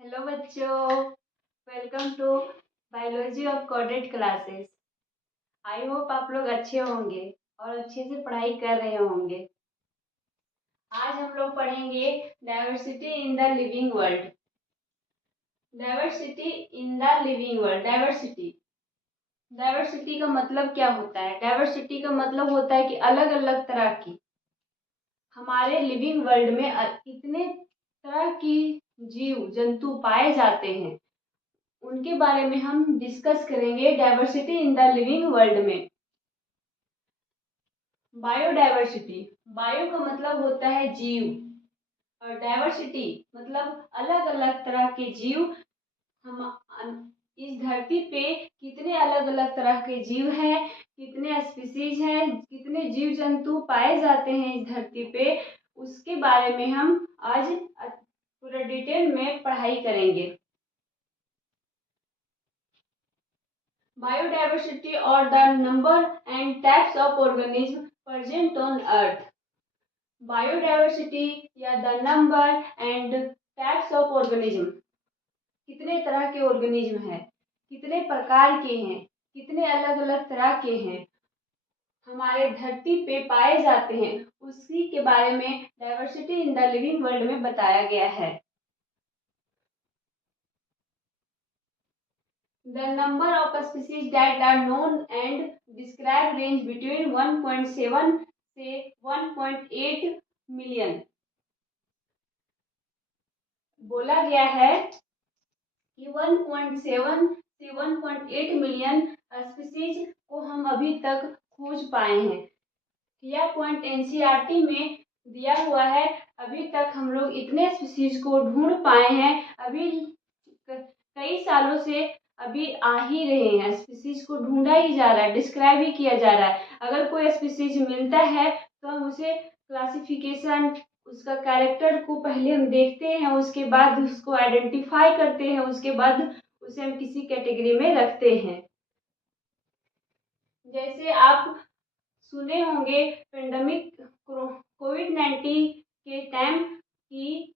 Hello बच्चों, welcome to biology of Coded Classes. I hope आप लोग अच्छे होंगे और अच्छे से पढ़ाई कर रहे होंगे। आज हम लोग पढ़ेंगे diversity in the living world. Diversity in the living world. Diversity का मतलब क्या होता है? डाइवर्सिटी का मतलब होता है कि अलग अलग तरह की हमारे लिविंग वर्ल्ड में कितने तरह की जीव जंतु पाए जाते हैं, उनके बारे में हम डिस्कस करेंगे diversity in the living world में। बायोडाइवर्सिटी, बायो का मतलब होता है जीव और डाइवर्सिटी मतलब अलग अलग तरह के जीव। हम इस धरती पे कितने अलग अलग तरह के जीव हैं, कितने स्पीसीज हैं, कितने जीव जंतु पाए जाते हैं इस धरती पे, उसके बारे में हम आज पूरा डिटेल में पढ़ाई करेंगे। Biodiversity or the number and types of organisms present on earth. Biodiversity या the number and types of organism, कितने तरह के ऑर्गेनिज्म हैं, कितने प्रकार के हैं, कितने अलग अलग तरह के हैं हमारे धरती पे पाए जाते हैं, उसी के बारे में diversity in the living world में बताया गया है। The number of species that are known and described range between 1.7 से 1.8 मिलियन। बोला गया है कि 1.7 से 1.8 मिलियन स्पीसीज को हम अभी तक खोज पाए हैं। यह पॉइंट एनसीईआरटी में दिया हुआ है। अभी तक हम लोग इतने स्पीसीज को ढूंढ पाए हैं। अभी कई सालों से अभी आ ही रहे हैं, स्पीसीज को ढूंढा ही जा रहा है, डिस्क्राइब ही किया जा रहा है। अगर कोई स्पीसीज मिलता है तो हम उसे क्लासिफिकेशन, उसका कैरेक्टर को पहले हम देखते हैं, उसके बाद उसको आइडेंटिफाई करते हैं, उसके बाद उसे हम किसी कैटेगरी में रखते हैं। जैसे आप सुने होंगे पेंडेमिक कोविड-19 के टाइम की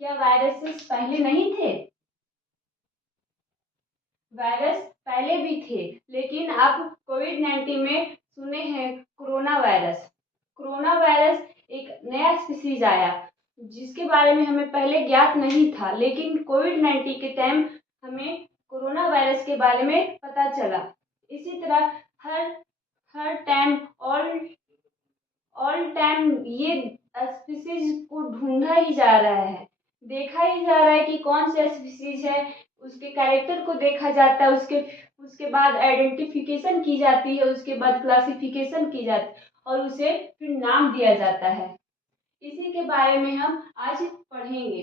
क्या वायरसेस पहले नहीं थे? वायरस पहले भी थे, लेकिन अब कोविड-19 में सुने हैं कोरोना वायरस। कोरोना वायरस एक नया स्पीसीज आया जिसके बारे में हमें पहले ज्ञात नहीं था, लेकिन कोविड-19 के टाइम हमें कोरोना वायरस के बारे में पता चला। इसी तरह हर टाइम ऑल टाइम ये स्पीसीज को ढूंढा ही जा रहा है, देखा ही जा रहा है कि कौन सा स्पीसीज है, उसके कैरेक्टर को देखा जाता है, उसके बाद आइडेंटिफिकेशन की जाती है, उसके बाद क्लासिफिकेशन की जाती है और उसे फिर नाम दिया जाता है। इसी के बारे में हम आज पढ़ेंगे।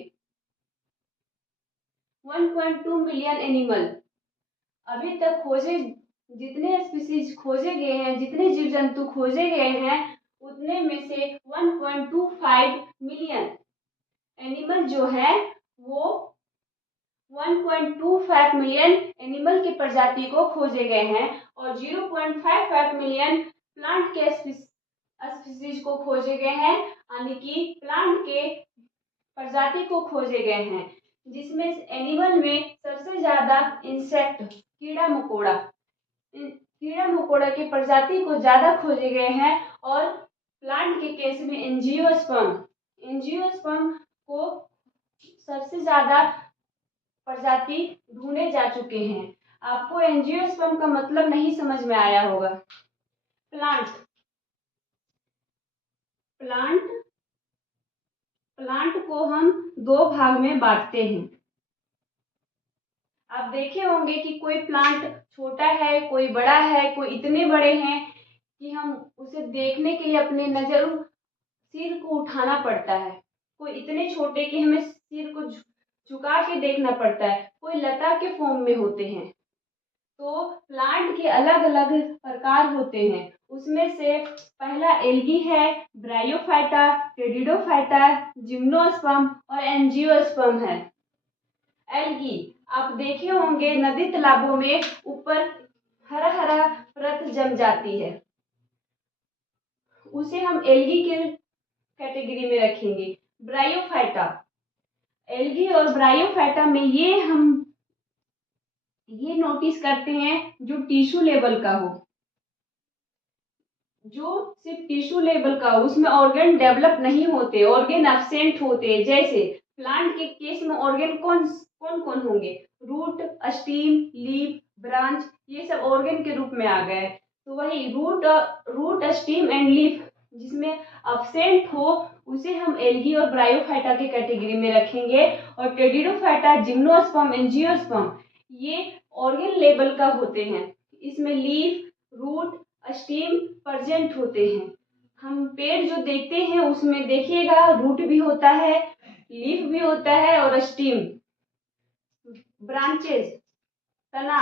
1.2 मिलियन एनिमल अभी तक खोजे, जितने स्पीसीज खोजे गए हैं, जितने जीव जंतु खोजे गए हैं, उतने में से 1.25 मिलियन एनिमल जो है वो 1.25 मिलियन एनिमल की प्रजाति को खोजे गए हैं और 0.55 मिलियन प्लांट के स्पीसीज को खोजे गए हैं, यानी कि प्लांट के प्रजाति को खोजे गए हैं, जिसमें एनिमल में सबसे ज्यादा इंसेक्ट, कीड़ा मकोड़ा की प्रजाति को ज्यादा खोजे गए हैं और प्लांट के केस में एंजियोस्पर्म को सबसे ज्यादा प्रजाति ढूंढे जा चुके हैं। आपको एंजियोस्पर्म का मतलब नहीं समझ में आया होगा। प्लांट को हम दो भाग में बांटते हैं। आप देखे होंगे कि कोई प्लांट छोटा है, कोई बड़ा है, कोई इतने बड़े हैं कि हम उसे देखने के लिए अपने सिर को उठाना पड़ता है, कोई इतने छोटे कि हमें सिर को झुका के देखना पड़ता है, कोई लता के फॉर्म में होते हैं। तो प्लांट के अलग अलग प्रकार होते हैं, उसमें से पहला एल्गी है, ब्रायोफाइटा, टेरिडोफाइटा, जिम्नोस्पर्म और एंजियोस्पर्म है। एल्गी आप देखे होंगे नदी तालाबों में ऊपर हरा हरा परत जम जाती है, उसे हम एल्गी के कैटेगरी में रखेंगे। ब्रायोफाइटा, एल्गी और ब्रायोफाइटा में ये नोटिस करते हैं जो टिश्यू लेवल का हो, जो सिर्फ टिश्यू लेवल का हो, उसमें ऑर्गन डेवलप नहीं होते, ऑर्गन एब्सेंट होते। जैसे प्लांट के केस में ऑर्गन कौन कौन कौन होंगे, रूट, स्टीम, लीफ, ब्रांच, ये सब ऑर्गन के रूप में आ गए। तो वही रूट स्टीम एंड लीफ जिसमें एब्सेंट हो उसे हम एल्गी और ब्रायोफाइटा के कैटेगरी में रखेंगे। और टेरिडोफाइटा, जिम्नोस्पर्म, एंजियोस्पर्म ये ऑर्गन लेवल का होते हैं। इसमें लीफ, रूट, स्टीम प्रेजेंट होते हैं। हम पेड़ जो देखते हैं उसमें देखिएगा रूट भी होता है, लीफ भी होता है और स्टीम, ब्रांचेस, तना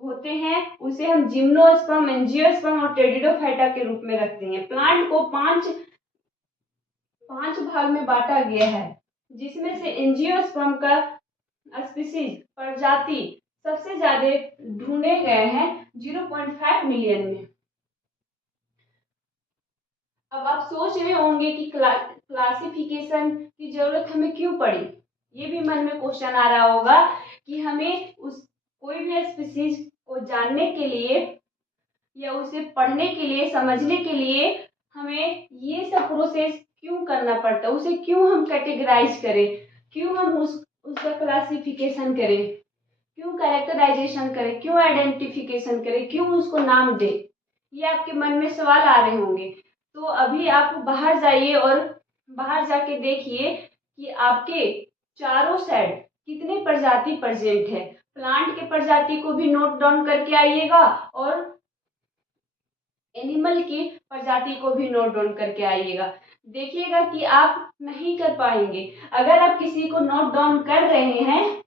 होते हैं। उसे हम जिम्नोस्पर्म, एंजियोस्पर्म और टेरिडोफाइटा के रूप में रखते हैं। प्लांट को पांच भाग में बांटा गया है, जिसमें से एंजियोस्पर्म का स्पीसीज, प्रजाति सबसे ज्यादा ढूंढे गए हैं 0.5 मिलियन में। अब आप सोच रहे होंगे कि क्लासिफिकेशन की जरूरत हमें क्यों पड़ी। ये भी मन में क्वेश्चन आ रहा होगा कि हमें उस कोई भी स्पीसीज को जानने के लिए या उसे पढ़ने के लिए, समझने के लिए हमें ये सब प्रोसेस क्यों करना पड़ता, उसे क्यों हम कैटेगराइज करें, क्यों हम उसका क्लासिफिकेशन करें, क्यों कैरेक्टराइजेशन करें, क्यों आइडेंटिफिकेशन करें, क्यों उसको नाम दें। ये आपके मन में सवाल आ रहे होंगे। तो अभी आप बाहर जाइए और बाहर जाके देखिए कि आपके चारों साइड कितने प्रजाति प्रेजेंट है। प्लांट के प्रजाति को भी नोट डाउन करके आइएगा और एनिमल की प्रजाति को भी नोट डाउन करके आइएगा। देखिएगा कि आप नहीं कर पाएंगे। अगर आप किसी को नोट डाउन कर रहे हैं,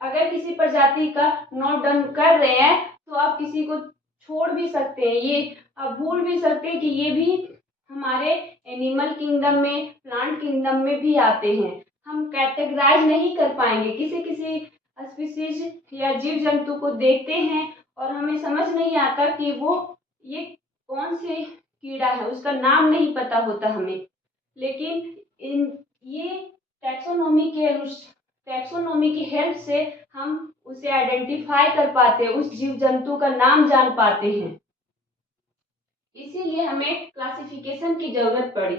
अगर किसी प्रजाति का नोट डाउन कर रहे हैं तो आप किसी को छोड़ भी सकते हैं, ये आप भूल भी सकते हैं कि ये भी हमारे एनिमल किंगडम में, प्लांट किंगडम में भी आते हैं। हम कैटेगराइज नहीं कर पाएंगे। किसी किसी स्पीसीज या जीव जंतु को देखते हैं और हमें समझ नहीं आता कि वो ये कौन से कीड़ा है, उसका नाम नहीं पता होता हमें। लेकिन ये टैक्सोनॉमी की हेल्प से हम उसे आइडेंटिफाई कर पाते हैं, उस जीव जंतु का नाम जान पाते हैं। इसीलिए हमें क्लासिफिकेशन की जरूरत पड़ी।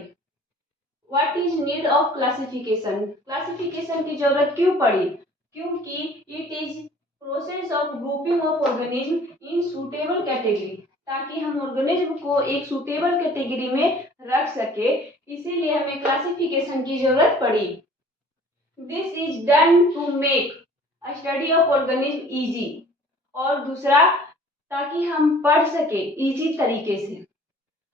What is need of classification? Classification की जरूरत क्यों पड़ी? क्योंकि it is process of grouping of organism in suitable category, ताकि हम ऑर्गेनिज्म को एक सूटेबल कैटेगरी में रख सके। इसीलिए हमें क्लासिफिकेशन की जरूरत पड़ी। This is done to make study of organism easy, और दूसरा ताकि हम पढ़ सके इजी तरीके से।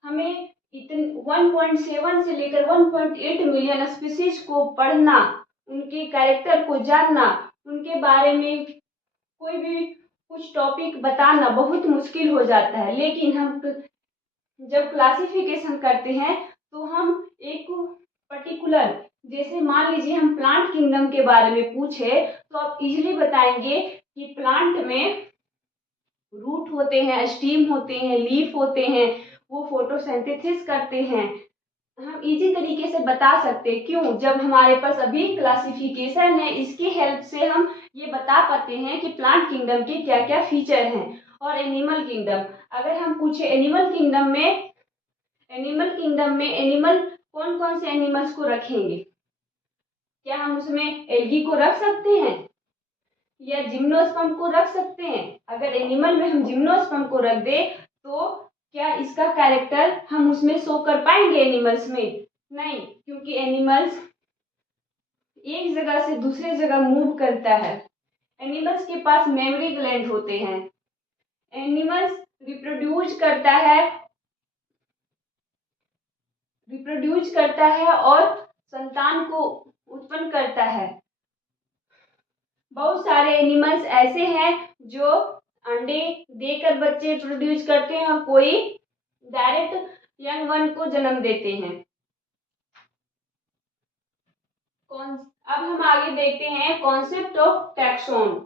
हमें 1.7 से लेकर 1.8 मिलियन स्पीसीज को पढ़ना, उनके कैरेक्टर को जानना, उनके बारे में कोई भी कुछ टॉपिक बताना बहुत मुश्किल हो जाता है। लेकिन हम जब क्लासिफिकेशन करते हैं तो हम एक पर्टिकुलर, जैसे मान लीजिए हम प्लांट किंगडम के बारे में पूछे तो आप इजीली बताएंगे कि प्लांट में रूट होते हैं, स्टीम होते हैं, लीफ होते हैं, वो फोटोसिंथेसिस करते हैं। हम इजी तरीके से बता सकते हैं। क्यों? जब हमारे पास अभी क्लासिफिकेशन है, इसकी हेल्प से हम ये बता पाते हैं कि प्लांट किंगडम के क्या क्या फीचर हैं। और एनिमल किंगडम, अगर हम पूछे एनिमल किंगडम में एनिमल कौन कौन से एनिमल्स को रखेंगे, क्या हम उसमें एल्गी को रख सकते हैं या जिम्नोस्पर्म को रख सकते हैं? अगर एनिमल में हम जिम्नोस्पर्म को रख दे तो क्या इसका कैरेक्टर हम उसमें शो कर पाएंगे एनिमल्स में? नहीं, क्योंकि एनिमल्स एक जगह से दूसरे जगह मूव करता है। एनिमल्स के पास मेमोरी ग्लैंड होते हैं। एनिमल्स रिप्रोड्यूस करता है और संतान को उत्पन्न करता है। बहुत सारे एनिमल्स ऐसे हैं जो अंडे देकर बच्चे प्रोड्यूस करते हैं और कोई डायरेक्ट यंग वन को जन्म देते हैं। अब हम आगे देखते हैं कॉन्सेप्ट ऑफ टैक्सोन।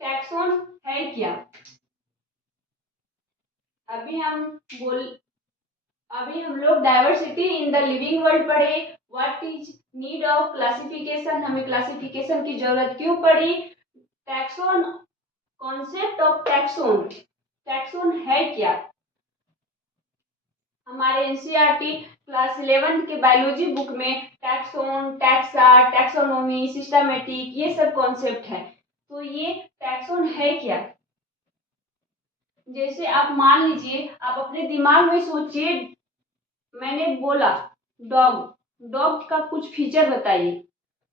टैक्सोन है क्या? अभी हम लोग diversity in the living world पढ़े, what is need of classification, हमें क्लासिफिकेशन की जरूरत क्यों पड़ी। Taxon, concept of taxon, taxon है क्या। हमारे एनसीईआरटी क्लास 11 के बायोलॉजी बुक में टैक्सोन, टैक्सा, टैक्सोनॉमी, सिस्टमैटिक ये सब कॉन्सेप्ट है। तो ये टैक्सोन है क्या। जैसे आप मान लीजिए, आप अपने दिमाग में सोचिए, मैंने बोला डॉग, डॉग का कुछ फीचर बताइए,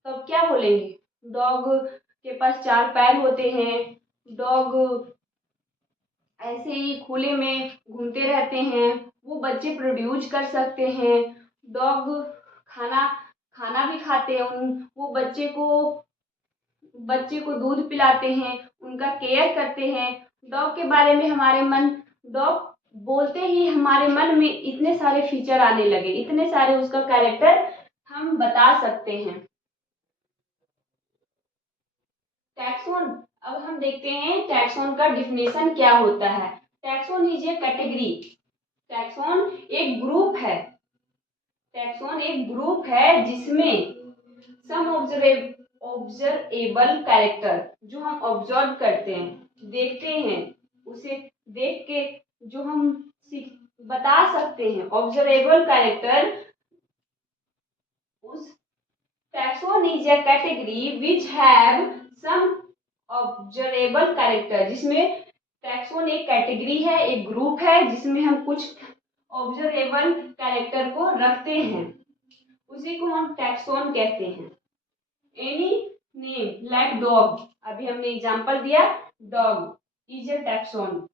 तब क्या बोलेंगे। डॉग के पास 4 पैर होते हैं, डॉग ऐसे ही खुले में घूमते रहते हैं, वो बच्चे प्रोड्यूस कर सकते हैं, डॉग खाना खाना भी खाते हैं, वो बच्चे को दूध पिलाते हैं, उनका केयर करते हैं। डॉग के बारे में डॉग बोलते ही हमारे मन में इतने सारे फीचर आने लगे, इतने सारे उसका कैरेक्टर हम बता सकते हैं। टैक्सोन, अब हम देखते हैं टैक्सोन का डिफिनेशन क्या होता है। Taxon is a category, taxon एक ग्रुप है, टैक्सोन एक ग्रुप है जिसमें सम ऑब्जर्वेबल कैरेक्टर, जो हम ऑब्जर्व करते हैं, देखते हैं, उसे देख के जो हम बता सकते हैं, ऑब्जर्वेबल कैरेक्टर, उस taxon is a category which have some observable character, जिसमें टैक्सोन एक कैटेगरी है, एक ग्रुप है जिसमें हम कुछ ऑब्जर्वेबल कैरेक्टर को रखते हैं, उसी को हम टैक्सोन कहते हैं। एनी नेम लाइक डॉग, अभी हमने एग्जांपल दिया, dog is a taxon,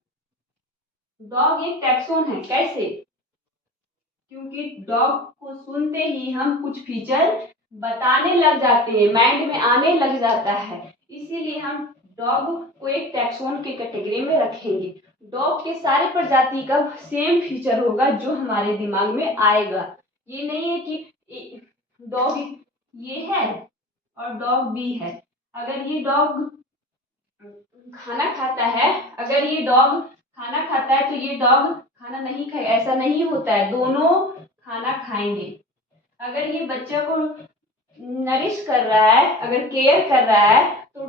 dog एक टैक्सोन है। कैसे, क्योंकि डॉग को सुनते ही हम कुछ फीचर बताने लग जाते हैं, माइंड में आने लग जाता है, इसीलिए हम डॉग को एक टैक्सोन की कैटेगरी में रखेंगे। डॉग के सारे प्रजाति का सेम फीचर होगा जो हमारे दिमाग में आएगा। ये नहीं है कि डॉग ये है और डॉग बी है। अगर ये डॉग खाना खाता है, अगर ये डॉग खाना खाता है तो ये डॉग खाना नहीं खाए, ऐसा नहीं होता है, दोनों खाना खाएंगे। अगर ये बच्चे को नरिश कर रहा है, अगर केयर कर रहा है, तो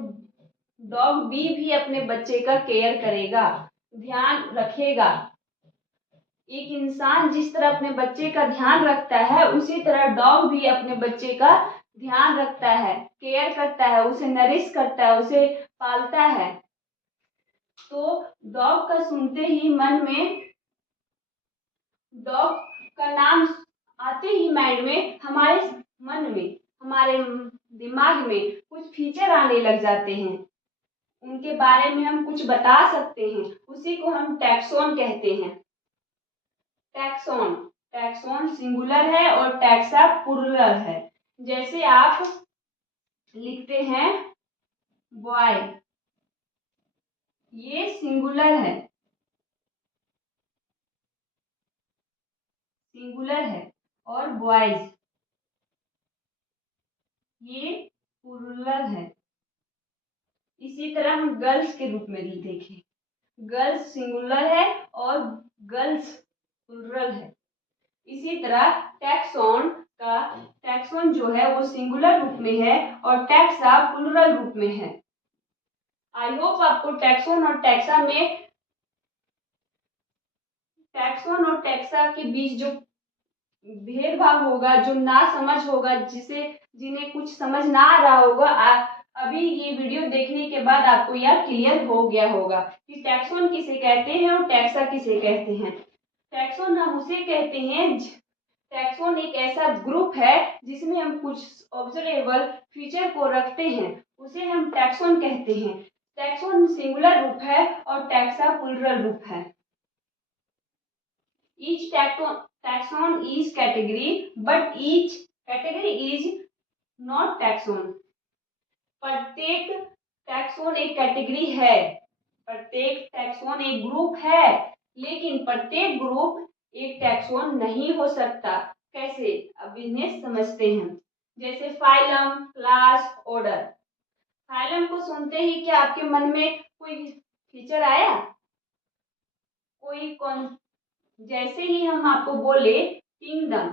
डॉग बी भी अपने बच्चे का केयर करेगा, ध्यान रखेगा। एक इंसान जिस तरह अपने बच्चे का ध्यान रखता है, उसी तरह डॉग भी अपने बच्चे का ध्यान रखता है, केयर करता है, उसे नरिश करता है, उसे पालता है। तो डॉग का सुनते ही मन में, डॉग का नाम आते ही माइंड में, हमारे मन में, हमारे दिमाग में कुछ फीचर आने लग जाते हैं, उनके बारे में हम कुछ बता सकते हैं, उसी को हम टैक्सोन कहते हैं। टैक्सोन, टैक्सोन सिंगुलर है और टैक्सा प्लूरल है। जैसे आप लिखते हैं बॉय, ये सिंगुलर है, सिंगुलर है, और बॉयज ये प्लूरल है। इसी तरह हम गर्ल्स के रूप में देखें, गर्ल्स सिंगुलर है और गर्ल्स प्लूरल है। इसी तरह टैक्सोन जो है वो सिंगुलर रूप में है और टैक्सा प्लूरल रूप में है। आई होप आपको टैक्सोन और टैक्सा के बीच जो भेदभाव होगा, जो ना समझ होगा, जिन्हें कुछ समझ ना आ रहा होगा, अभी ये वीडियो देखने के बाद आपको यह क्लियर हो गया होगा कि टैक्सोन किसे कहते हैं और टैक्सा किसे कहते हैं। टैक्सोन हम उसे कहते हैं, टैक्सोन एक ऐसा ग्रुप है जिसमें हम कुछ ऑब्जर्वेबल फीचर को रखते हैं, उसे हम टैक्सोन कहते हैं। टैक्सोन सिंगुलर रूप है और टैक्सा प्लूरल रूप है। Each taxon is category, but each category is not taxon. प्रत्येक टैक्सोन एक कैटेगरी है, प्रत्येक टैक्सोन एक ग्रुप है, लेकिन प्रत्येक ग्रुप एक टैक्सोन नहीं हो सकता। कैसे, अब इन्हें समझते हैं। जैसे फाइलम, क्लास, ऑर्डर। फाइलम को सुनते ही क्या आपके मन में कोई फीचर आया, कोई कौन, जैसे ही हम आपको बोले किंगडम,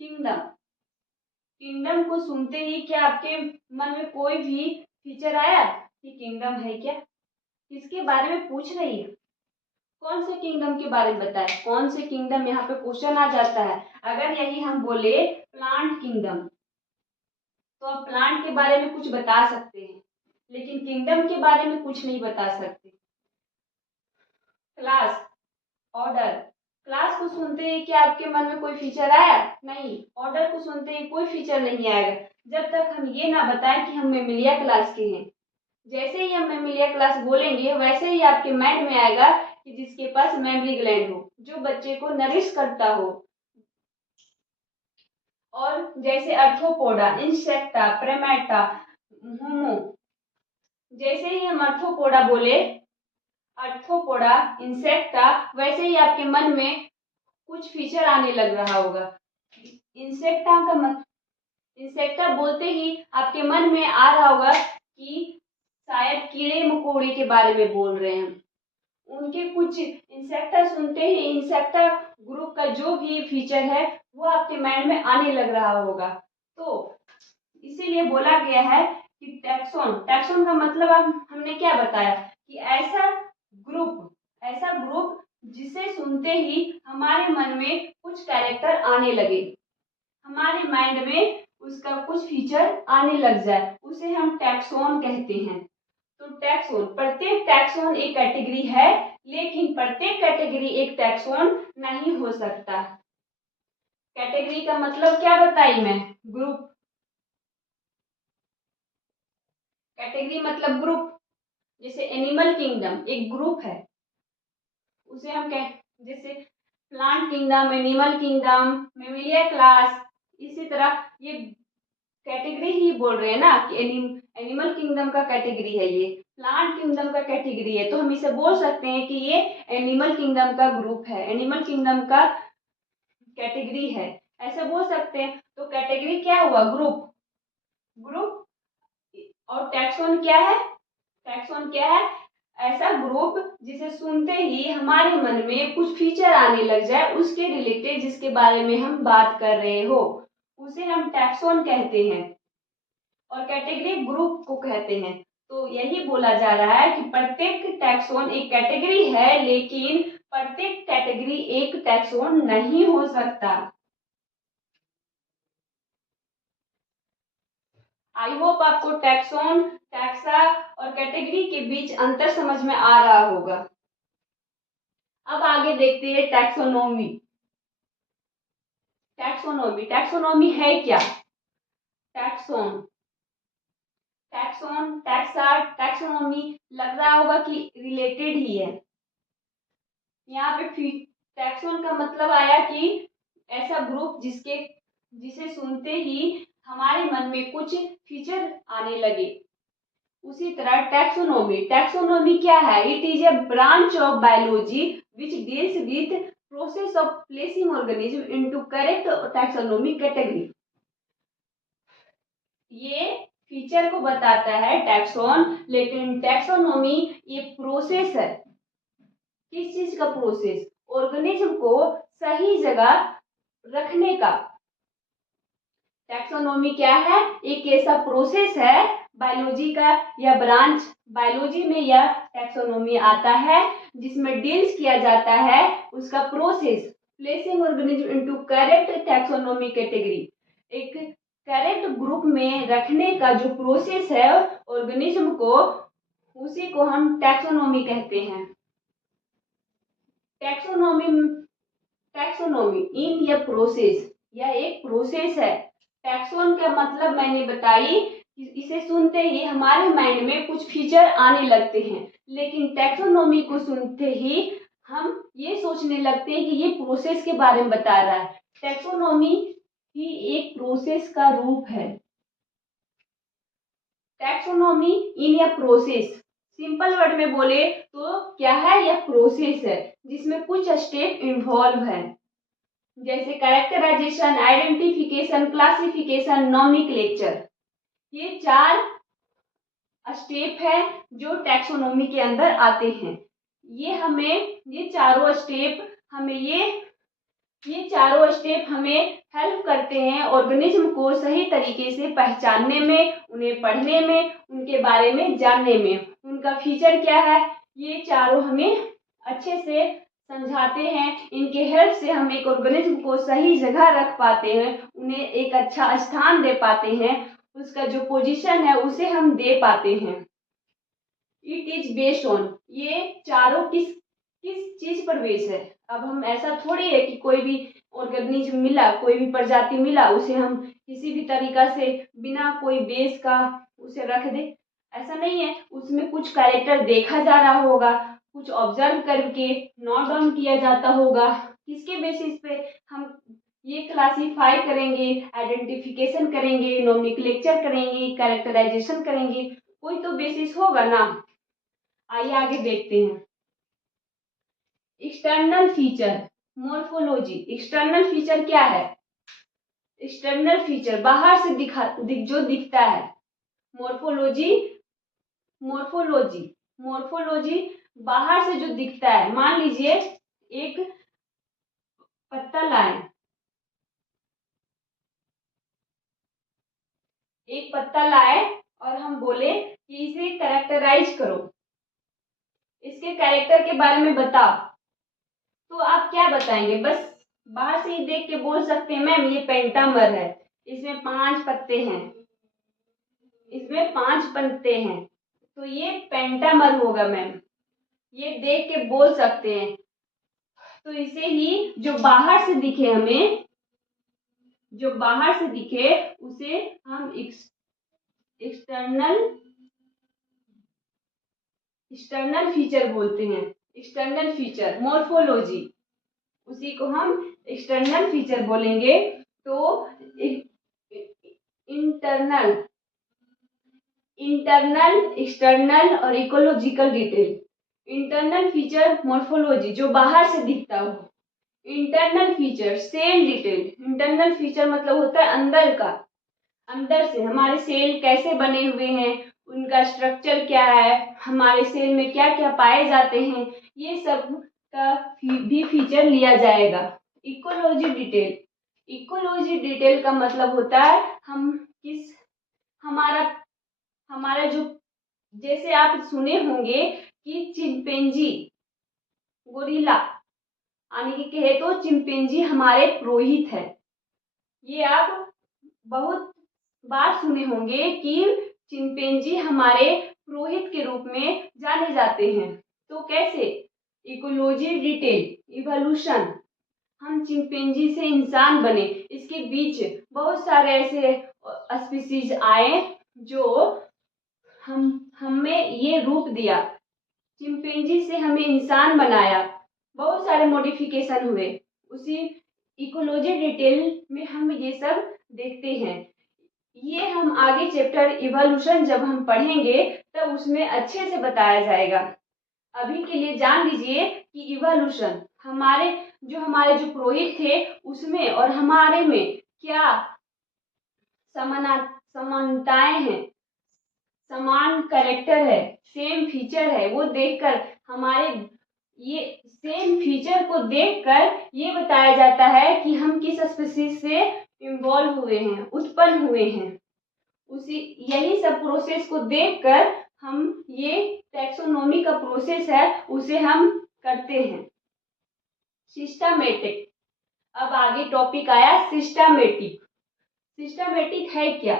किंगडम। किंगडम को सुनते ही क्या आपके मन में कोई भी फीचर आया कि किंगडम है क्या? किसके बारे में पूछ रही है? कौन से किंगडम के बारे में बताए? कौन से किंगडम यहाँ पे क्वेश्चन आ जाता है। अगर यही हम बोले प्लांट किंगडम तो आप प्लांट के बारे में कुछ बता सकते हैं, लेकिन किंगडम के बारे में कुछ नहीं बता सकते। Class, order. क्लास को सुनते ही क्या आपके मन में कोई फीचर आया? नहीं। ऑर्डर को सुनते ही कोई फीचर नहीं आएगा जब तक हम ये ना बताएं कि हम मेमिलिया क्लास के हैं। जैसे ही हम मेमिलिया क्लास बोलेंगे वैसे ही आपके माइंड में आएगा कि जिसके पास मेमरी ग्लैंड हो, जो बच्चे को नरिश करता हो। और जैसे अर्थोपोडा, इंसेक्टा, प्रेमेटा, होमो, जैसे ही हम अर्थोपोडा बोले, अर्थोपोडा, इंसेक्टा, वैसे ही आपके मन में कुछ फीचर आने लग रहा होगा। इंसेक्टा बोलते ही आपके मन में आ रहा होगा कि शायद कीड़े मकोड़े के बारे में बोल रहे हैं। उनके कुछ इंसेक्टा सुनते ही इंसेक्टा ग्रुप का जो भी फीचर है वो आपके माइंड में आने लग रहा होगा। तो इसीलिए बोला गया है कि टैक्सोन। टैक्सोन का मतलब हमने क्या बताया कि ऐसा ग्रुप जिसे सुनते ही हमारे मन में कुछ कैरेक्टर आने लगे, हमारे माइंड में उसका कुछ फीचर आने लग जाए, उसे हम टैक्सोन कहते हैं। तो टैक्सोन, प्रत्येक टैक्सोन एक कैटेगरी है, लेकिन प्रत्येक कैटेगरी एक टैक्सोन नहीं हो सकता। कैटेगरी का मतलब क्या बताई मैं? ग्रुप। कैटेगरी मतलब ग्रुप। जैसे एनिमल किंगडम एक ग्रुप है, उसे हम जैसे plant kingdom, animal kingdom, Mammalia class, इसी तरह ये कैटेगरी ही बोल रहे हैं ना कि एनिमल किंगडम का कैटेगरी है, ये प्लांट किंगडम का कैटेगरी है, तो हम इसे बोल सकते हैं कि ये एनिमल किंगडम का ग्रुप है, एनिमल किंगडम का कैटेगरी है, ऐसा बोल सकते हैं। तो कैटेगरी क्या हुआ? ग्रुप। और टैक्सोन क्या है? टैक्सोन क्या है? ऐसा ग्रुप जिसे सुनते ही हमारे मन में कुछ फीचर आने लग जाए उसके रिलेटेड, जिसके बारे में हम बात कर रहे हो, उसे हम टैक्सोन कहते हैं। और कैटेगरी ग्रुप को कहते हैं। तो यही बोला जा रहा है कि प्रत्येक टैक्सोन एक कैटेगरी है, लेकिन प्रत्येक कैटेगरी एक टैक्सोन नहीं हो सकता। आई होप आपको टैक्सोन, टैक्सा और कैटेगरी के बीच अंतर समझ में आ रहा होगा। अब आगे देखते हैं टैक्सोनॉमी। टैक्सोनॉमी है क्या? टैक्सा, टैक्सोनॉमी लग रहा होगा कि रिलेटेड ही है। यहाँ पे टैक्सोन का मतलब आया कि ऐसा ग्रुप जिसे सुनते ही हमारे मन में कुछ फीचर आने लगे। उसी तरह टैक्सोनॉमी क्या है? It is a branch of biology which deals with process of placing organism into correct taxonomy category. ये फीचर को बताता है टैक्सोन, लेकिन टैक्सोनॉमी ये प्रोसेस है। किस चीज का प्रोसेस? ऑर्गेनिज्म को सही जगह रखने का। टैक्सोनॉमी क्या है? एक ऐसा प्रोसेस है बायोलॉजी का या ब्रांच, बायोलॉजी में यह टैक्सोनॉमी आता है जिसमें डील्स किया जाता है उसका process, placing organism into correct taxonomy category. एक करेक्ट ग्रुप में रखने का जो प्रोसेस है ऑर्गेनिज्म को, उसी को हम टैक्सोनॉमी कहते हैं। टैक्सोनॉमी इन ये प्रोसेस, यह एक प्रोसेस है। टैक्सोन का मतलब मैंने बताई, इसे सुनते ही हमारे माइंड में कुछ फीचर आने लगते हैं, लेकिन टैक्सोनॉमी को सुनते ही हम ये सोचने लगते हैं कि ये प्रोसेस के बारे में बता रहा है। टैक्सोनॉमी ही एक प्रोसेस का रूप है। Taxonomy in a process, simple word में बोले तो क्या है? यह प्रोसेस है जिसमें कुछ स्टेप इन्वॉल्व है, जैसे कैरेक्टराइजेशन, आइडेंटिफिकेशन, क्लासिफिकेशन, नॉमेनक्लेचर। ये 4 स्टेप है जो टैक्सोनॉमी के अंदर आते हैं। ये चारों स्टेप हमें ये ये चारों स्टेप हमें हेल्प करते हैं ऑर्गेनिज्म को सही तरीके से पहचानने में, उन्हें पढ़ने में, उनके बारे में जानने में। उनका फीचर क्या है, ये चारों हमें अच्छे से समझाते हैं। इनके हेल्प से हम एक ऑर्गेनिज्म को सही जगह रख पाते हैं, उन्हें एक अच्छा स्थान दे पाते हैं, उसका जो पोजीशन है उसे हम दे पाते हैं। इट इज बेस्ड ऑन, ये चारों किस किस चीज पर बेस है। अब हम ऐसा थोड़ी है कि कोई भी ऑर्गेनिज्म मिला, कोई भी प्रजाति मिला, उसे हम किसी भी तरीका से बिना कोई बेस का उसे रख दे, ऐसा नहीं है। उसमें कुछ कैरेक्टर देखा जा रहा होगा, कुछ ऑब्जर्व करके नोट डाउन किया जाता होगा, किसके बेसिस पे हम ये क्लासीफाई करेंगे, आइडेंटिफिकेशन करेंगे, नोमेनक्लेचर करेंगे, कैरेक्टराइजेशन करेंगे, कोई तो बेसिस होगा ना। आइए आगे देखते हैं। External feature, morphology. External feature क्या है? एक्सटर्नल फीचर बाहर से जो दिखता है। मॉर्फोलॉजी, मॉर्फोलॉजी बाहर से जो दिखता है। मान लीजिए एक पत्ता लाए, एक पत्ता लाए और हम बोले कि इसे कैरेक्टराइज करो, इसके कैरेक्टर के बारे में बताओ, तो आप क्या बताएंगे? बस बाहर से ही देख के बोल सकते हैं मैम ये पेंटामर है, इसमें 5 पत्ते हैं, इसमें 5 पत्ते हैं, तो ये पेंटामर होगा मैम, ये देख के बोल सकते हैं। तो इसे ही जो बाहर से दिखे हमें, जो बाहर से दिखे उसे हम एक्सटर्नल फीचर बोलते हैं। एक्सटर्नल फीचर, मॉर्फोलॉजी, उसी को हम एक्सटर्नल फीचर बोलेंगे। तो इंटरनल, एक्सटर्नल और ecological detail. Internal feature morphology, जो बाहर से दिखता हो। Internal feature cell detail. Internal feature मतलब होता है अंदर का, अंदर से हमारे सेल कैसे बने हुए हैं, उनका स्ट्रक्चर क्या है, हमारे सेल में क्या क्या पाए जाते हैं, ये सब का भी फीचर लिया जाएगा। इकोलॉजी डिटेल, इकोलॉजी डिटेल का मतलब होता है हम किस हमारा जो, जैसे आप सुने होंगे कि चिंपैंजी, गोरिल्ला, यानी कि कहे तो चिंपैंजी हमारे पुरोहित है। ये आप बहुत बार सुने होंगे कि चिंपैंजी हमारे पुरोहित के रूप में जाने जाते हैं। तो कैसे? इकोलॉजी डिटेल, इवोल्यूशन, हम चिंपैंजी से इंसान बने, इसके बीच बहुत सारे ऐसे स्पीसीज आए जो हमें ये रूप दिया, चिंपैंजी से हमें इंसान बनाया, बहुत सारे मॉडिफिकेशन हुए। उसी इकोलॉजी डिटेल में हम ये सब देखते हैं। ये हम आगे चैप्टर इवोल्यूशन जब हम पढ़ेंगे तब उसमें अच्छे से बताया जाएगा। अभी के लिए जान लीजिए कि इवोल्यूशन हमारे जो पुरोहित थे उसमें और हमारे में क्या समानताएं हैं, समान कैरेक्टर है, सेम फीचर है, वो देखकर हमारे ये सेम फीचर को देखकर ये बताया जाता है कि हम किस स्पीशीज से इन्वॉल्व हुए हैं, उत्पन्न हुए हैं। उसी यही सब प्रोसेस को देखकर हम ये टैक्सोनॉमी का प्रोसेस है उसे हम करते हैं। सिस्टमैटिक, अब आगे टॉपिक आया सिस्टमैटिक। सिस्टमैटिक है क्या?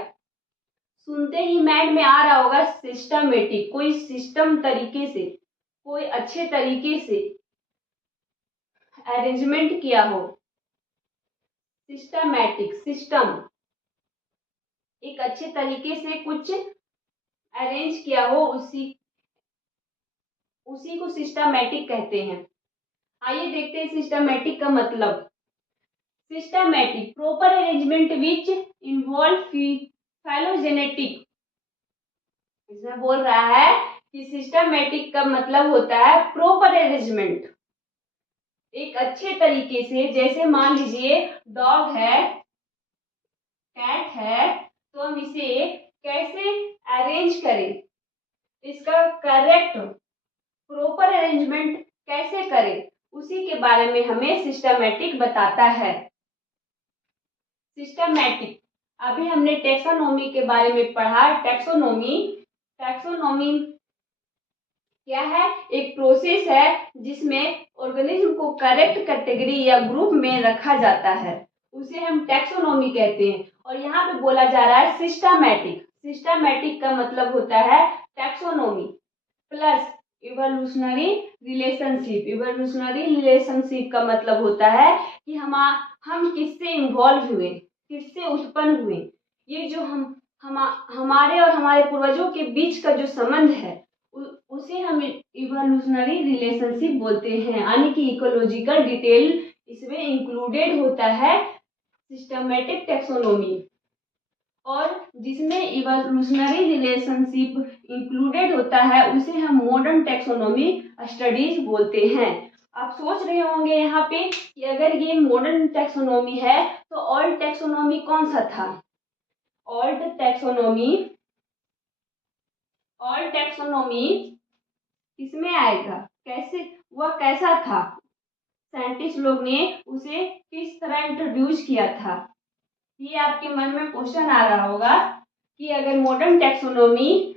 सुनते ही माइंड में आ रहा होगा सिस्टमैटिक, कोई सिस्टम तरीके से, कोई अच्छे तरीके से अरेंजमेंट किया हो। सिस्टमैटिक, सिस्टम, एक अच्छे तरीके से कुछ अरेंज किया हो, उसी को सिस्टमैटिक कहते हैं। आइए देखते हैं सिस्टमैटिक का मतलब। Systematic, proper arrangement which involve phylogenetic. इसमें बोल रहा है कि सिस्टमैटिक का मतलब होता है प्रॉपर अरेंजमेंट, एक अच्छे तरीके से। जैसे मान लीजिए डॉग है, कैट है, तो हम इसे कैसे अरेंज करें, इसका करेक्ट प्रॉपर अरेंजमेंट कैसे करें, उसी के बारे में हमें सिस्टमैटिक बताता है। सिस्टमैटिक, अभी हमने टैक्सोनॉमी के बारे में पढ़ा। टैक्सोनॉमी क्या है? एक प्रोसेस है जिसमें ऑर्गेनिज्म को करेक्ट कैटेगरी या ग्रुप में रखा जाता है, उसे हम टैक्सोनॉमी कहते हैं। और यहाँ पे बोला जा रहा है सिस्टमैटिक। सिस्टमैटिक का मतलब होता है taxonomy plus evolutionary relationship. Evolutionary relationship का मतलब होता है कि हम किससे इन्वॉल्व हुए, किससे उत्पन्न हुए। ये जो हमारे और हमारे पूर्वजों के बीच का जो संबंध है उसे हम इवोल्यूशनरी रिलेशनशिप बोलते हैं, यानी कि इकोलॉजिकल डिटेल इसमें इंक्लूडेड होता है सिस्टमैटिक टैक्सोनॉमी। और जिसमें इवोल्यूशनरी रिलेशनशिप इंक्लूडेड होता है उसे हम मॉडर्न टैक्सोनॉमी स्टडीज बोलते हैं। आप सोच रहे होंगे यहाँ पे कि अगर ये मॉडर्न टैक्सोनॉमी है तो ओल्ड टैक्सोनॉमी कौन सा था? ओल्ड टैक्सोनॉमी किसमें आएगा? वह कैसा था? साइंटिस्ट लोग ने उसे किस तरह इंट्रोड्यूस किया था? ये आपके मन में क्वेश्चन आ रहा होगा कि अगर modern taxonomy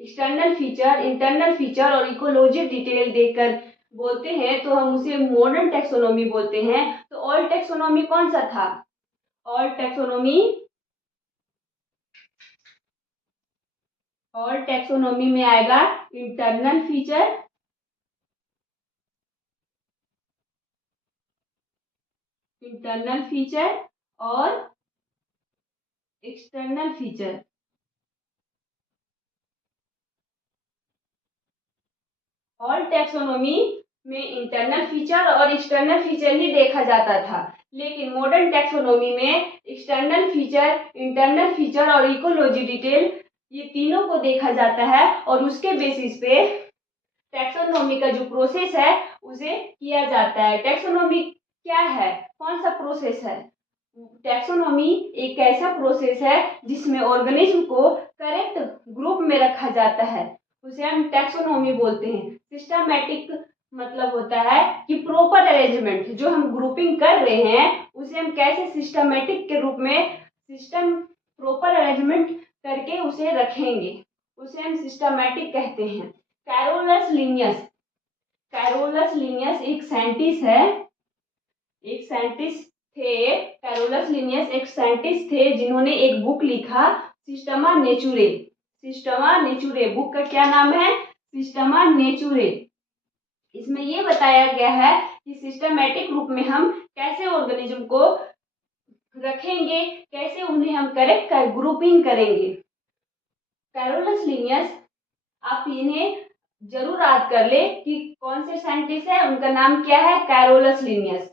external feature, internal feature और इकोलॉजी डिटेल देकर बोलते हैं तो हम उसे मॉडर्न टैक्सोनॉमी बोलते हैं। तो ओल्ड टैक्सोनॉमी कौन सा था? ओल्ड टैक्सोनॉमी में आएगा इंटरनल फीचर और एक्सटर्नल फीचर। ओल्ड टैक्सोनॉमी में इंटरनल फीचर और एक्सटर्नल फीचर ही देखा जाता था, लेकिन मॉडर्न टैक्सोनॉमी में एक्सटर्नल फीचर, इंटरनल फीचर और इकोलॉजी डिटेल ये तीनों को देखा जाता है और उसके बेसिस पे टैक्सोनॉमी का जो प्रोसेस है उसे किया जाता है। टैक्सोनॉमी क्या है? कौन सा प्रोसेस है? टैक्सोनॉमी एक ऐसा प्रोसेस है जिसमें ऑर्गेनिज्म को करेक्ट ग्रुप में रखा जाता है, उसे हम टैक्सोनॉमी बोलते हैं। सिस्टमैटिक मतलब होता है कि प्रॉपर अरेंजमेंट, जो हम ग्रुपिंग कर रहे हैं उसे हम कैसे सिस्टमैटिक के रूप में प्रॉपर अरेंजमेंट करके उसे रखेंगे, उसे हम सिस्टमैटिक कहते हैं। कैरोलस लिनियस एक साइंटिस्ट थे जिन्होंने एक बुक लिखा सिस्टमा नेचुरे। बुक का क्या नाम है? सिस्टमा नेचुरे। इसमें ये बताया गया है कि सिस्टमैटिक रूप में हम कैसे ऑर्गेनिज्म को रखेंगे, कैसे उन्हें हम करेक्ट ग्रुपिंग करेंगे। कैरोलस लिनियस, आप इन्हें जरूर याद कर ले कि कौन से साइंटिस्ट है, उनका नाम क्या है? Carolus Linnaeus.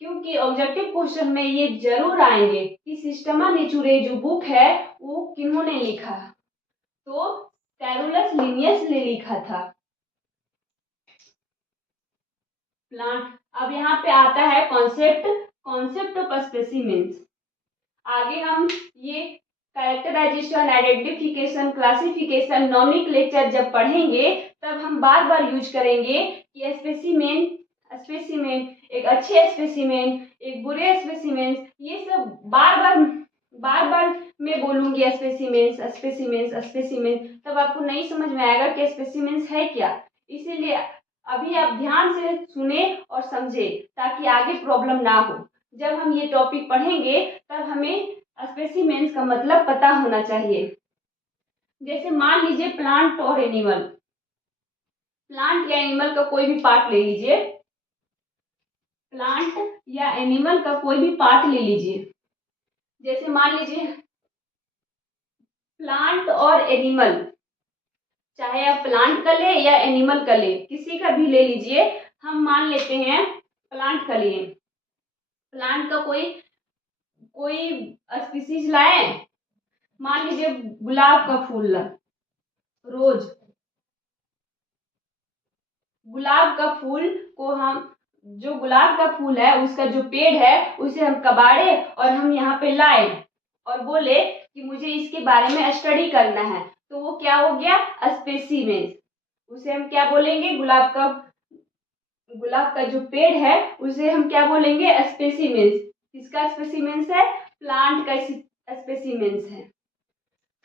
क्योंकि ऑब्जेक्टिव क्वेश्चन में ये जरूर आएंगे कि सिस्टमा नेचुरे जो बुक है वो किन्होंने लिखा? तो कैरोलस लिनियस ने लिखा था। प्लांट, अब यहाँ पे आता है कॉन्सेप्ट ऑफ स्पेसिमेंस। आगे हम ये कैरेक्टराइजेशन, आइडेंटिफिकेशन, क्लासिफिकेशन, नॉमेनक्लेचर जब पढ़ेंगे तब हम बार बार यूज करेंगे कि स्पेसिमेन, एक अच्छे स्पेसिमेन, एक बुरे स्पेसिमेन, ये सब बार बार मैं बोलूंगी स्पेसिमेंस, तब आपको नहीं समझ में आएगा कि स्पेसिमेंस है क्या। इसीलिए अभी आप ध्यान से सुने और समझे ताकि आगे प्रॉब्लम ना हो। जब हम ये टॉपिक पढ़ेंगे तब हमें स्पेसिमेंस का मतलब पता होना चाहिए। जैसे मान लीजिए प्लांट और एनिमल, प्लांट या एनिमल का कोई भी पार्ट ले लीजिए, प्लांट या एनिमल का कोई भी पार्ट ले लीजिए। जैसे मान लीजिए प्लांट और एनिमल, चाहे आप प्लांट का ले या एनिमल का ले, किसी का भी ले लीजिए। हम मान लेते हैं प्लांट का लिए, प्लांट का कोई स्पीसीज लाए, मान लीजिए गुलाब का फूल, रोज, गुलाब का फूल को हम, जो गुलाब का फूल है उसका जो पेड़ है उसे हम कबाड़े और हम यहाँ पे लाए और बोले कि मुझे इसके बारे में स्टडी करना है, तो वो क्या हो गया? स्पेसिमेन। उसे हम क्या बोलेंगे? गुलाब का गुलाब का जो पेड़ है उसे हम क्या बोलेंगे, स्पेसिमेंस। किसका स्पेसिमेंस है, प्लांट का स्पेसिमेंस है।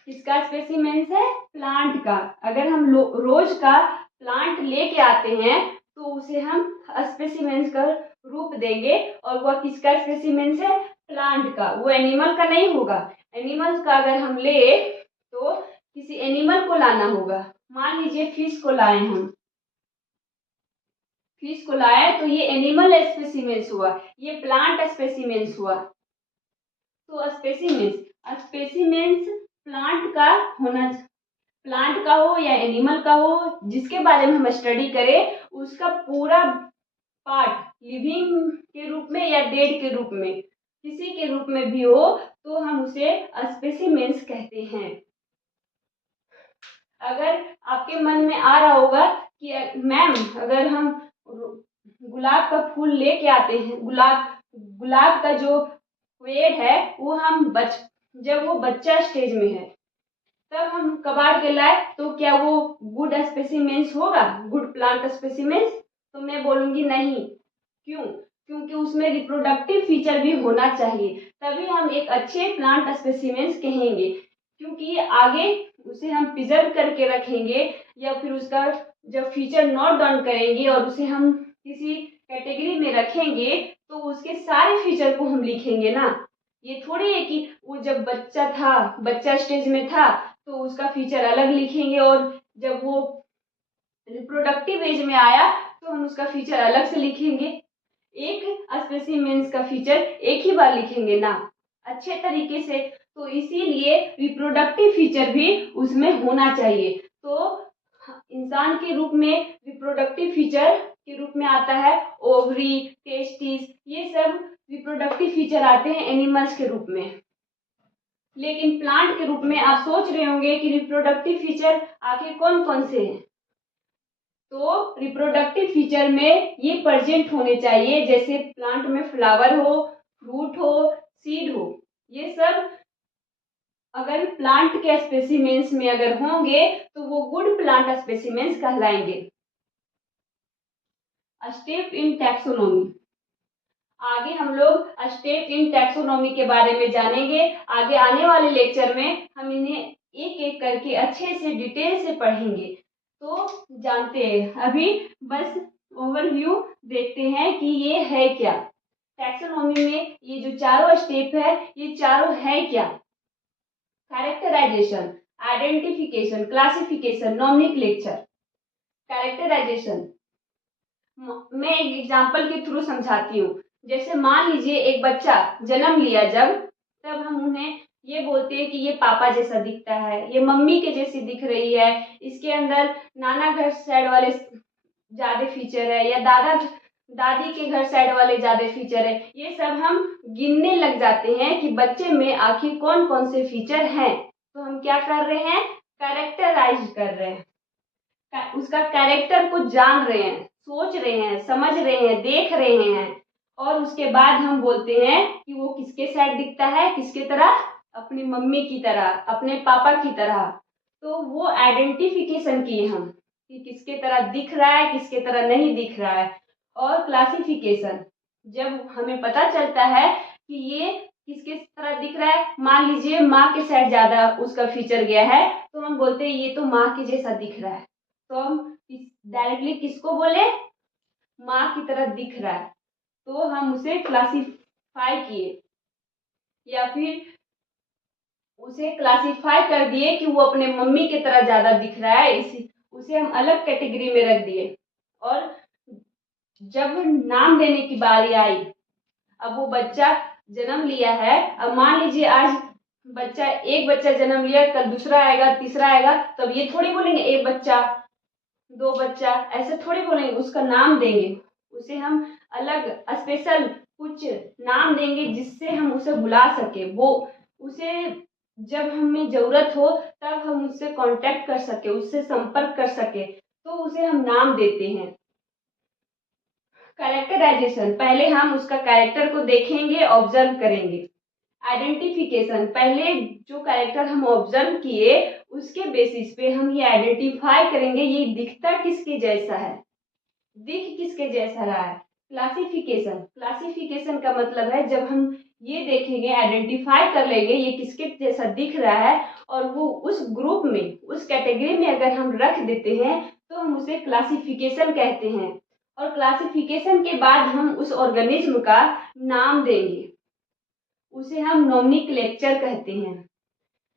किसका स्पेसिमेंस है, प्लांट का। अगर हम रोज का प्लांट लेके आते हैं तो उसे हम स्पेसिमेंस का रूप देंगे, और वह किसका स्पेसिमेंस है, प्लांट का, वो एनिमल का नहीं होगा। एनिमल्स का अगर हम ले तो किसी एनिमल को लाना होगा। मान लीजिए फिश को लाए हम, फिश को लाए तो ये एनिमल स्पेसिमेंस हुआ, ये प्लांट स्पेसिमेंस हुआ। तो स्पेसिमेंस, स्पेसिमेंस प्लांट का होना, प्लांट का हो या एनिमल का हो, जिसके बारे में हम स्टडी करें उसका पूरा पार्ट लिविंग के रूप में या डेड के रूप में, किसी के रूप में भी हो तो हम उसे स्पेसिमेंस कहते हैं। अगर आपके मन में आ रहा होगा कि मैम अगर हम गुलाब का फूल लेके आते हैं, गुलाब का जो पेड़ है वो हम जब वो बच्चा स्टेज में है तब हम कबाड़ के लाए तो क्या वो गुड स्पेसिमेंस होगा, गुड प्लांट स्पेसिमेंस? तो मैं बोलूंगी नहीं। क्यों? क्योंकि उसमें रिप्रोडक्टिव फीचर भी होना चाहिए, तभी हम एक अच्छे प्लांट स्पेसिमेंस कहेंगे। क्योंकि आगे उसे हम प्रिजर्व करके रखेंगे या फिर उसका जब फीचर नोट डाउन करेंगे और उसे हम किसी कैटेगरी में रखेंगे तो उसके सारे फीचर को हम लिखेंगे ना। ये थोड़ी है कि वो जब बच्चा था, बच्चा स्टेज में था तो उसका फीचर अलग लिखेंगे, और जब वो रिप्रोडक्टिव एज में आया तो हम उसका फीचर अलग से लिखेंगे। एक स्पेसिमेंस का फीचर एक ही बार लिखेंगे ना अच्छे तरीके से। तो इसीलिए रिप्रोडक्टिव फीचर भी उसमें होना चाहिए। तो इंसान के रूप में रिप्रोडक्टिव फीचर के रूप में आता है ओवरी, टेस्टिस, ये सब रिप्रोडक्टिव फीचर आते हैं एनिमल्स के रूप में। लेकिन प्लांट के रूप में आप सोच रहे होंगे कि रिप्रोडक्टिव फीचर आखिर कौन कौन से हैं। तो रिप्रोडक्टिव फीचर में ये प्रेजेंट होने चाहिए, जैसे प्लांट में फ्लावर हो, फ्रूट हो, सीड हो, ये सब अगर प्लांट के स्पेसिमेंस में अगर होंगे तो वो गुड प्लांट स्पेसिमेंस कहलाएंगे। Step in taxonomy. आगे हम लोग स्टेप इन टैक्सोनॉमी के बारे में जानेंगे। आगे आने वाले लेक्चर में हम इन्हें एक एक करके अच्छे से डिटेल से पढ़ेंगे। तो जानते हैं, अभी बस ओवरव्यू देखते हैं कि ये है क्या। टैक्सोनॉमी में ये जो चारों स्टेप है ये चारों है क्या। Characterisation, identification, classification, nomenclature. Characterisation मैं एक एग्जाम्पल के थ्रू समझाती हूँ। जैसे मान लीजिए एक बच्चा जन्म लिया जब, तब हम उन्हें ये बोलते हैं कि ये पापा जैसा दिखता है, ये मम्मी के जैसी दिख रही है, इसके अंदर नाना घर साइड वाले ज्यादा फीचर है या दादी के घर साइड वाले ज्यादा फीचर है। ये सब हम गिनने लग जाते हैं कि बच्चे में आखिर कौन कौन से फीचर हैं। तो हम क्या कर रहे हैं, कैरेक्टराइज कर रहे हैं, उसका कैरेक्टर को जान रहे हैं, सोच रहे हैं, समझ रहे हैं, देख रहे हैं, और उसके बाद हम बोलते हैं कि वो किसके साइड दिखता है, किसके तरह, अपनी मम्मी की तरह, अपने पापा की तरह। तो वो आइडेंटिफिकेशन किए हम कि किसके तरह दिख रहा है, किसके तरह नहीं दिख रहा है। और क्लासिफिकेशन, जब हमें पता चलता है कि ये किसके तरह दिख रहा है, मान लीजिए माँ के साइड ज्यादा उसका फीचर गया है तो हम बोलते हैं ये तो माँ के जैसा दिख रहा है। तो हम डायरेक्टली किसको बोले, माँ की तरह दिख रहा है, तो हम उसे क्लासिफाई किए या फिर उसे क्लासिफाई कर दिए कि वो अपने मम्मी की तरह ज्यादा दिख रहा है, इसी उसे हम अलग कैटेगरी में रख दिए। और जब नाम देने की बारी आई, अब वो बच्चा जन्म लिया है, अब मान लीजिए आज एक बच्चा जन्म लिया, कल दूसरा आएगा, तीसरा आएगा, तब ये थोड़ी बोलेंगे एक बच्चा, दो बच्चा, ऐसे थोड़ी बोलेंगे, उसका नाम देंगे, उसे हम अलग स्पेशल कुछ नाम देंगे जिससे हम उसे बुला सके, वो उसे जब हमें जरूरत हो तब हम उससे कांटेक्ट कर सके, उससे संपर्क कर सके, तो उसे हम नाम देते हैं। कैरेक्टराइजेशन, पहले हम उसका कैरेक्टर को देखेंगे, ऑब्जर्व करेंगे। आइडेंटिफिकेशन, पहले जो कैरेक्टर हम ऑब्जर्व किए उसके बेसिस पे हम ये आइडेंटिफाई करेंगे ये दिखता किसके जैसा है। दिख किसके जैसा रहा है? क्लासिफिकेशन। क्लासिफिकेशन का मतलब है जब हम ये देखेंगे, आइडेंटिफाई कर लेंगे ये किसके जैसा दिख रहा है, और वो उस ग्रुप में, उस कैटेगरी में अगर हम रख देते हैं तो हम उसे क्लासिफिकेशन कहते हैं। और क्लासिफिकेशन के बाद हम उस ऑर्गेनिज्म का नाम देंगे, उसे हम नोमेनक्लेचर कहते हैं।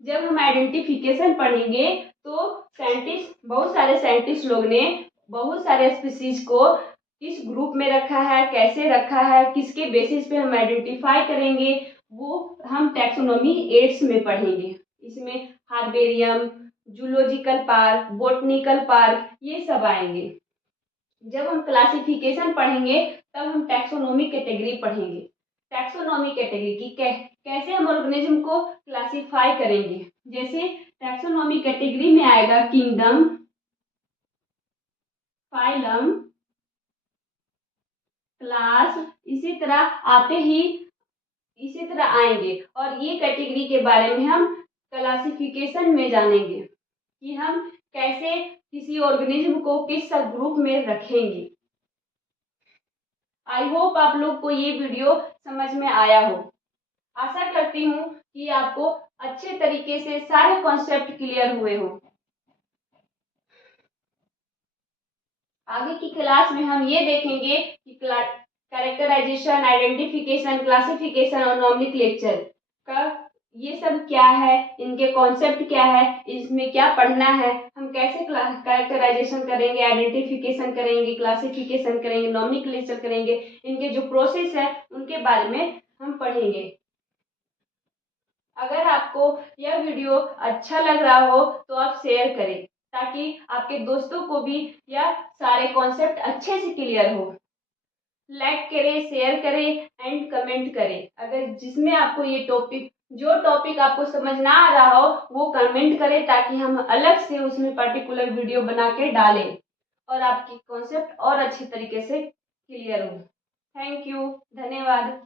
जब हम आइडेंटिफिकेशन पढ़ेंगे तो बहुत सारे साइंटिस्ट लोग ने बहुत सारे स्पीसीज को किस ग्रुप में रखा है, कैसे रखा है, किसके बेसिस पे हम आइडेंटिफाई करेंगे, वो हम टैक्सोनॉमी एड्स में पढ़ेंगे। इसमें herbarium, zoological park, botanical park, ये सब आएंगे। जब हम क्लासिफिकेशन पढ़ेंगे तब हम टैक्सोनॉमी कैटेगरी पढ़ेंगे। टैक्सोनॉमी कैटेगरी की कैसे हम ऑर्गेनिज्म को क्लासिफाई करेंगे। जैसे टैक्सोनॉमी कैटेगरी में आएगा किंगडम, फाइलम, क्लास, इसी तरह आएंगे। और ये कैटेगरी के बारे में हम क्लासिफिकेशन में जानेंगे कि हम कैसे किसी ऑर्गेनिज्म को किस सब ग्रुप में रखेंगे। आई होप आप लोग को ये वीडियो समझ में आया हो। आशा करती हूँ कि आपको अच्छे तरीके से सारे कॉन्सेप्ट क्लियर हुए हो। आगे की क्लास में हम ये देखेंगे कि कैरेक्टराइजेशन, आइडेंटिफिकेशन, क्लासिफिकेशन और नोमेनक्लेचर का ये सब क्या है, इनके कॉन्सेप्ट क्या है, इसमें क्या पढ़ना है, हम कैसे कैरेक्टराइजेशन करेंगे, आइडेंटिफिकेशन करेंगे, क्लासिफिकेशन करेंगे, नोमेनक्लेचर करेंगे, इनके जो प्रोसेस है उनके बारे में हम पढ़ेंगे। अगर आपको यह वीडियो अच्छा लग रहा हो तो आप शेयर करें, ताकि आपके दोस्तों को भी यह सारे कॉन्सेप्ट अच्छे से क्लियर हो। लाइक करें, शेयर करें एंड कमेंट करें। अगर जिसमें आपको जो टॉपिक आपको समझ ना आ रहा हो वो कमेंट करें, ताकि हम अलग से उसमें पर्टिकुलर वीडियो बना के डालें और आपकी कॉन्सेप्ट और अच्छे तरीके से क्लियर हो। थैंक यू, धन्यवाद।